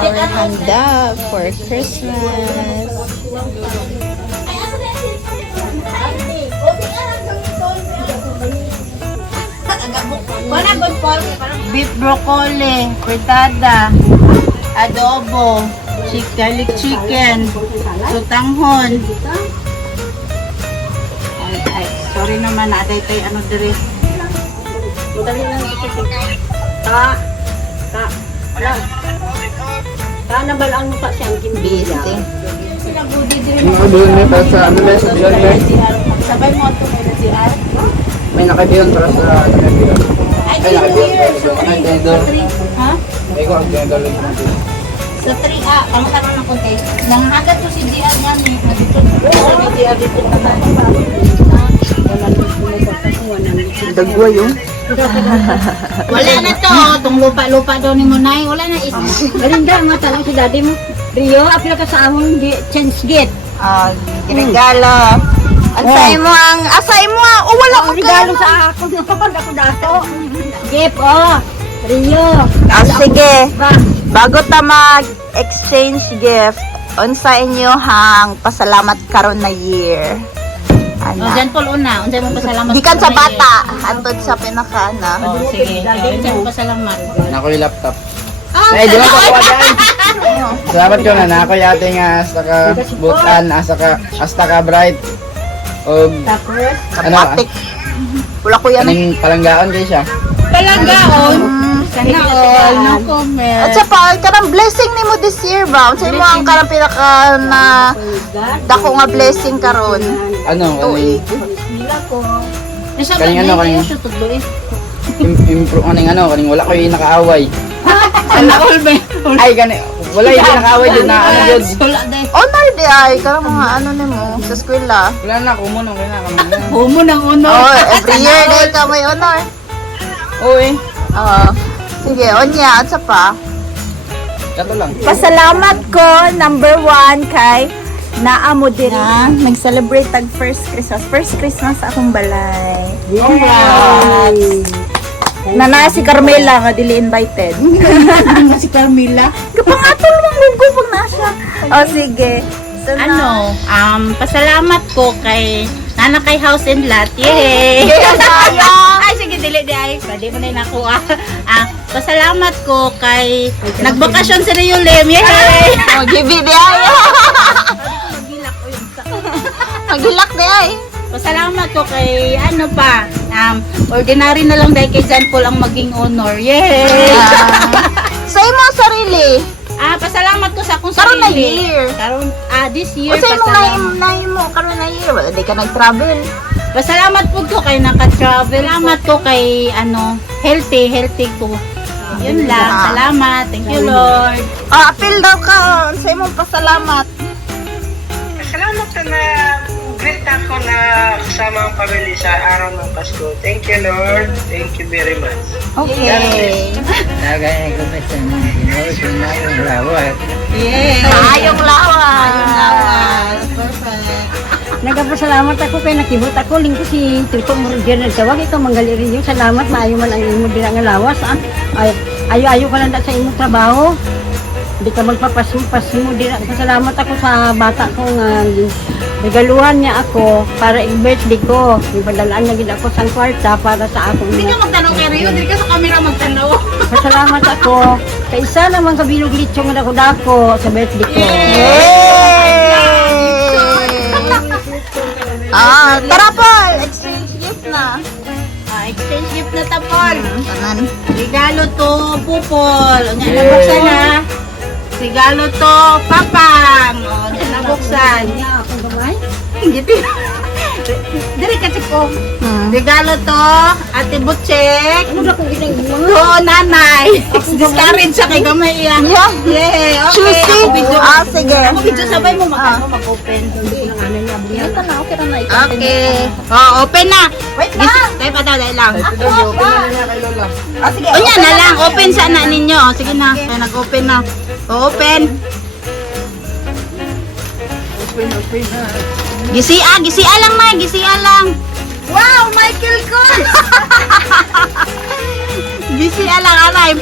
our handa for Christmas. Beef broccoli, fritada, adobo, garlic chicken, sutanghon. Ay, sorry naman, aday tayo ano diri. Madali lang ito. Na ba ang pa siyang Busy. Doon may para sa ano na sa bilan na. Sabay mo ito may nasihan. May nakabiyon para sa ano na bilan. Ay, nakabiyon. Ay, tenedor. Ha? Ay, ko ang tenedor lang natin. Sa 3A, ang karoon ng konti. Nangagat ko si Gian yan eh. Dito. Sabi Gian dito naman. Dagwa yun. Wala na to. Itong lupa-lupa daw ni Munay. Wala na ito. Galinda, matanong si daddy mo. Rio, apil ka sa amon change gate. Regalo. Asay mo ang, oh, wala Ang regalo sa ako. Ako dato. Gift, Rio. Sige. Ba, Bago ta mag-exchange gift, unsa inyo hang pasalamat karon na year? O, dyan Paul una. Unsa mo pasalamat. Gikan sa bata, hantod sa pinaka na. O, sige. Unsa mo pasalamat. Nako yung laptop. Ah, Ay, di ba pa kuha dyan? Salamat ko na nako yate nga hasta ka butan, hasta ka bright. O tapos, ano? Matik. Wala ko yan. Kaning palanggaon kay siya. Palanggaon. Sana all. No comment. At sa pa, karang blessing nimo this year ba? Unsa mo ang karang pinaka na dako nga blessing karon? Ano? Kaning bismillah ko. Kaning ano, kaning- improve kaning ano, kaning wala ko yung nakaaway. Ala all ba? Ay gani, wala yung nakaaway din na ano jud. Wala day. Honor di ay karang mga ano nimo sa eskwela. Wala na kumo wala na kami. Humo ng uno. Oh, every year day ka may honor. Oy, Oo. Sige, onya, at sa pa. kato lang. Pasalamat ko, number 1, kay naamo din na nag-celebrate tag first Christmas sa akong balay. Congrats. Na si Carmela nga dili invited. Si Carmila. Kapangatol mong lugo pag nasa. Oh, sige. So, Ano, pasalamat ko kay Nana kay House and Lot. Yay! Ay, sige, dili di ay. Pwede mo na yung nakuha. Pasalamat ko kay nagbakasyon si Rio Lim. Yay! Oh, give it di ay. Magilak di ay. Pasalamat ko kay ano pa, ordinary na lang dahil kay John Paul ang maging honor. Yay! Sa imo sarili. Pasalamat ko sa akong Karon na sarili. year. This year, O sa imo pasalamat. na karon na year, wala di ka nag-travel. Pasalamat po ko kay naka-travel. Salamat ko kay healthy ko. Yun lang. Salamat. Thank you, Lord. Apil daw ka sa imong pasalamat. Salamat na great ako na kasama ang pamilya sa araw ng Pasko. Thank you, Lord. Thank you very much. Okay. Nagaya ko na siya ng sinayong lawat. Yay! Ayong lawas. Perfect. nagpasalamat ako kay nakibot ako lingko si Tito Morgan nagtawag ikaw manggali rin yung salamat maayo man ang imo dira nga lawas ayo ka lang sa imong trabaho. Di ka magpapasim mo dira. Salamat ako sa bata ko nga regaluhan niya ako para i-birthday ko. Ibadalaan niya gid ako sa kwarta para sa akong Hindi ka magtanong kay Rio. Hindi ka sa camera magtanong. Pasalamat ako. Kay isa naman kabilog litsong nga dako-dako sa birthday ko. Tara Paul, exchange gift na. Exchange gift na tapol. Tanan. Regalo to Pupol. Nga nabuksan na. Regalo to Papang. O, nga nabuksan. Ako gamay. Hindi. Dari ka ko. Regalo to Ate Butchek. Ano ba kung ginagawa? To Nanay. Discourage siya kay gamay yan. Yeah. Yay. Okay. Choosy. Ako video. Sige. Ako video sabay mo mag-open. Ito na, okay na ito. Okay. Open na. Wait lang. Tayo pa dahil lang. Ito daw, open na niya kay Lola. Sige. O yan na lang. Open sana ninyo. Sige na. Kaya nag-open na. Open. Open na. Gisia lang ma. Gisia lang. Wow, Michael Kors. Gisia lang, aray.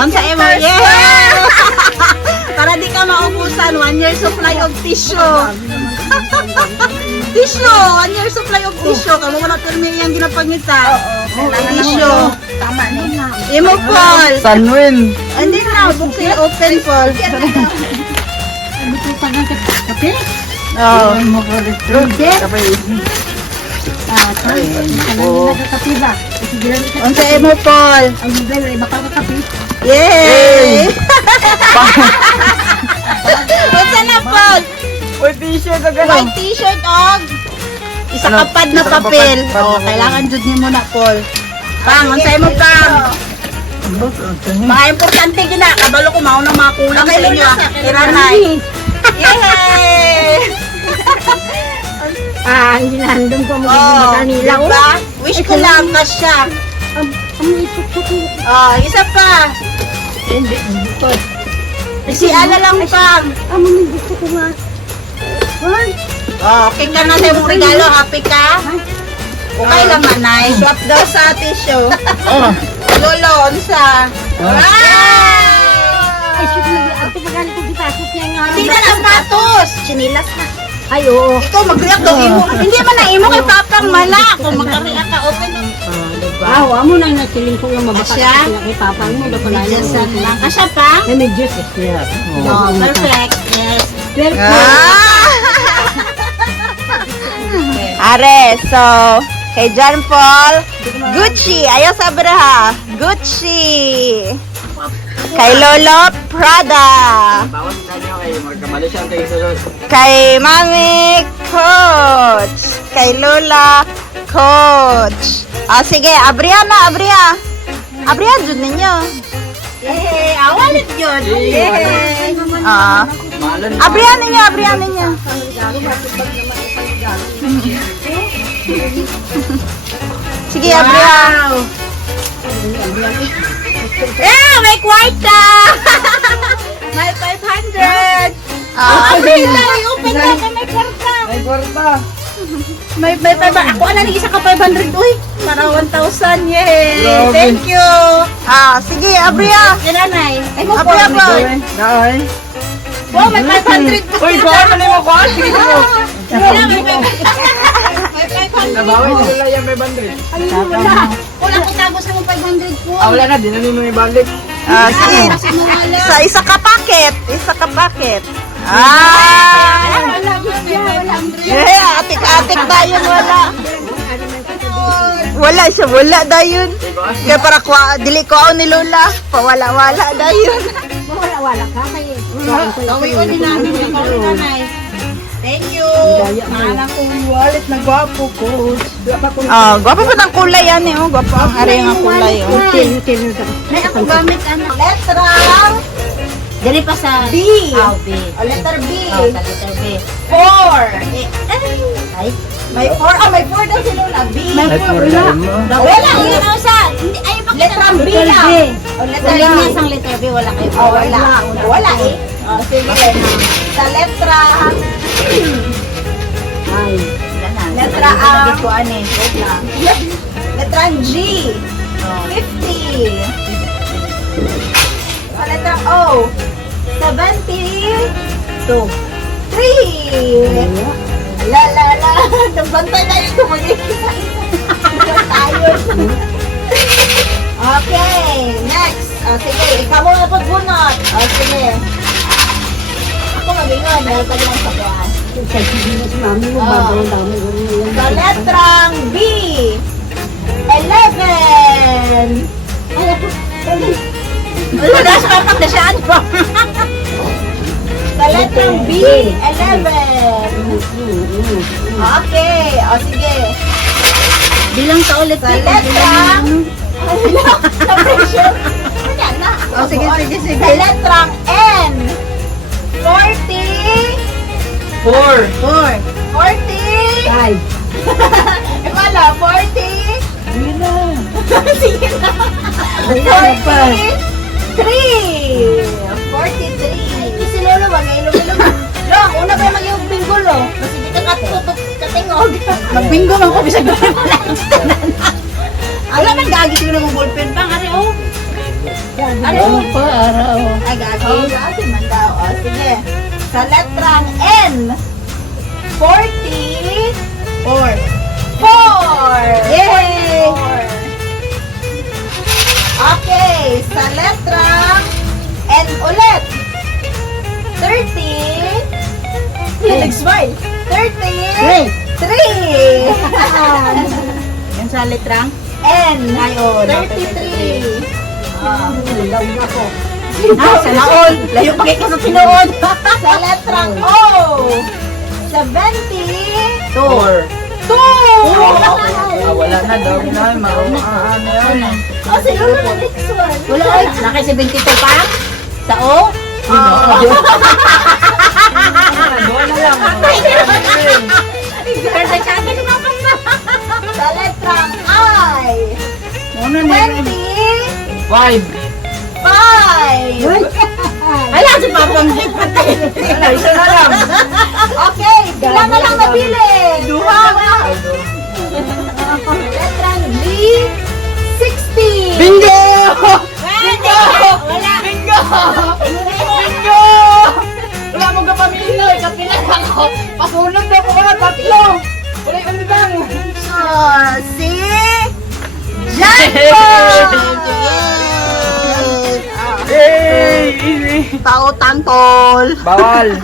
Ang sa imo. Yeah. 1,000, 1 year supply of tissue. Tissue, 1 year supply of tissue. Kamu mo na pirmi yung ginapangita. Tissue. Tama na. Imo Paul. Sunwin. Hindi na, buksin open Paul. Bututan ng kape. Oh. Kapay. Kanang nagkakape ba? Kasi bilang isa. Unsa imo Paul? Ang mobile ay baka kape. Yay! Unsa na Paul? Uy, t-shirt na White t-shirt og isa Ano? kapad na Isa ka papel. papad Oh, na kailangan jud nimo na Paul. Pang, unsay mo Pang? Mga importante gina, kabalo ko mao na makulang sa inyo. Tiranay. Yay! Ang ginandong ko mo Oh, kanila. diba? Wish ko lang kasya. Ang isok ko. Oh, isa pa. Hindi. Si Ala lang Pang. Ang gusto ko nga. Ay, Oh, okay ka na sa imong regalo. Happy ka? Okay lang nanay. Swap daw sa tissue. Oh. Lolo, unsa? ay, shoot na. Ang tumagal ko gitasok niya nga. Hindi na sapatos. Chinilas na. Ay, oo. Ikaw mag-react daw imo. Hindi man na imo kay Papang mana. Kung mag-react ka, open na. Wow, amo nang nasiling ko nga mabaka Asya? sila kay papang mo. Dapat na Diyan lang. Kasya pa? May medyos eh. Yeah. Oh, perfect. Yes. Are, so, kay John Paul, Gucci. Ayaw sabi ha. Gucci. Kay Lolo, Prada. Bawas na nyo kayo. Magkamali siya ang tayo sulod. Kay Mami, Coach. Kay Lola, Coach. Sige, Abria na, Abria. Abria, dyan ninyo. Yay! Awalit yun. Yay! Malon. Abria ninyo, Abria ninyo. Sige, Abria. Wow! Yeah, may kwarta! May 500! Abria lang! Open na ka, may kwarta! May kwarta. May 500. Ako na isa ka 500. Uy, para 1,000. Yay! Grabe. Thank you! Sige, Abria. Nanay. Ay, mo po. Abria pa. Naay. Wow, may 500 po. Uy, kuha mo na yung kuha. Sige mo. May 500. Nabawi na nila yan may bandit. Wala ko tagos ng 500 po. Wala na. Di na nino ibalik. Sige. Kasi mawala. Sa isa ka packet. Isa ka packet. Wala ko may 500. Atik-atik dayon wala. Wala siya, wala dayon. Kaya para dili ko ni Lola. Pawala-wala dayon. Wala ka kay. Gawin ko din namin yung nanay. Thank you. Mahalang ko yung wallet na gwapo ko. Gwapo pa ng kulay yan eh. Gwapo ang ari nga kulay. Hotel. May ako gamit ano. Letra Dali pa sa B. Oh, B. Letter B. Oh, sa letter B. 4. Ay. May 4. May 4 daw si Lola. B. May kwarta mo. Wala. Hindi na sa. Hindi ay pakita. Letra B lang. Letter Dali B. niya sang letter B wala kayo. Wala. Wala eh. Sige. Sa letra Ay. Letra A. Sabi ko ani. Letra G. 50. Sa letra O. 72. 3. La. Nagbantay tayo tumuli. Tayo. Okay. Next. Sige. Ikaw mo na pagbunot. Sige. Ako mag-ingon. Meron ka lang sa kuwan. Si mami mo bago ang dami. Sa letrang B. 11. Wala sa papak na siya ano. Sa letrang B. 11. Okay. Sige. Bilang ka ulit. Sa letrang... Na-pressure. Wala na. Sige. Sa letrang N. 40. 4. 40. Ay. Wala. 40. Sige na. 43. 43. Kasi lolo, wag ay lumilog. Lo, una ba yung mag-iog bingo, lo? Kasi di ka katutok katingog. Magbingo man ko bisag doon wala. Wala man gagi siguro ng ballpen pang ari oh. Ari oh. Ay, gagi. Gagi man daw. Sige. Sa letrang N, 44. Yay! Okay, sa letrang N ulit. 30. Nag-smile. 33. Yan sa litrang. N. Ayun. 33. Sana all. Layo pa kayo sa tinuod. Sa letrang O, 70. 4. Wala na daw na. Ano yan? Oh, sino na next one? Wala ay. Nakay 72 pa? Sa O? Doon na lang. Girl, sa chat na Sa letrang I, Ano na 25. 5. Ala, si Papang patay. Isa na lang. Okay, ilan na lang nabili? Duha. Letrang B, 60. Bingo! Bingo! Wala. Bingo! Bingo! Wala mong kapamilya. Kapila ako. Pasunod na ko mga tatlo. Wala yung bang. Si Jackpot! Yay! Easy. Tao tantol. Bawal.